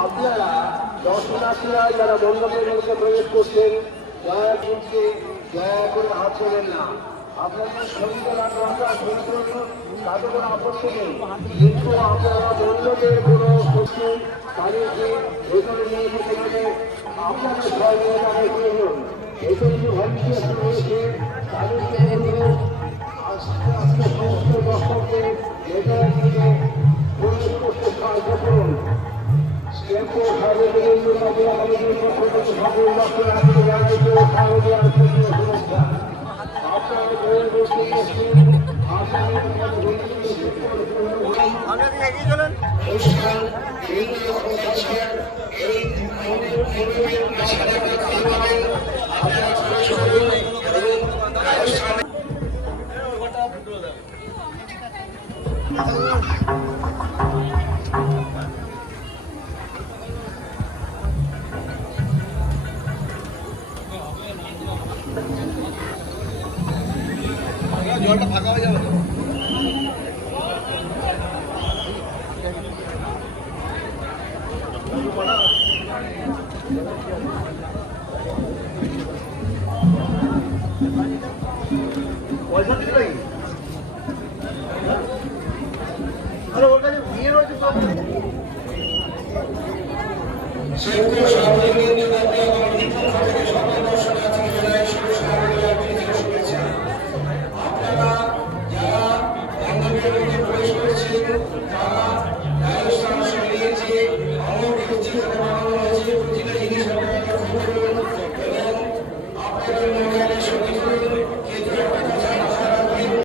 আপনারা দর্শনার্থীরা যারা মণ্ডপের মধ্যে প্রবেশ করছেন দয়া করছে দয়া করে হাত তোলেন না। আপনাদের ছবি তোলার দরকার ছবি তুলুন, তাতে কোনো আপত্তি নেই, কিন্তু আপনারা মণ্ডপের কোনো শক্তি তাদেরকে ভেতরে নিয়ে যেতে গেলে আপনাদের ভয় নিয়ে তাদের প্রয়োজন। এখানে যে ভলেন্টিয়ার রয়েছে তাদেরকে বলুন আস্তে আস্তে সমস্ত দর্শককে ভেতরের দিকে প্রবেশ করতে সাহায্য করুন। জলটা ফাঁকা হয়ে যাবে তো। পয়সা দিতে পারি আরে ওর কাছে বিয়ে রয়েছে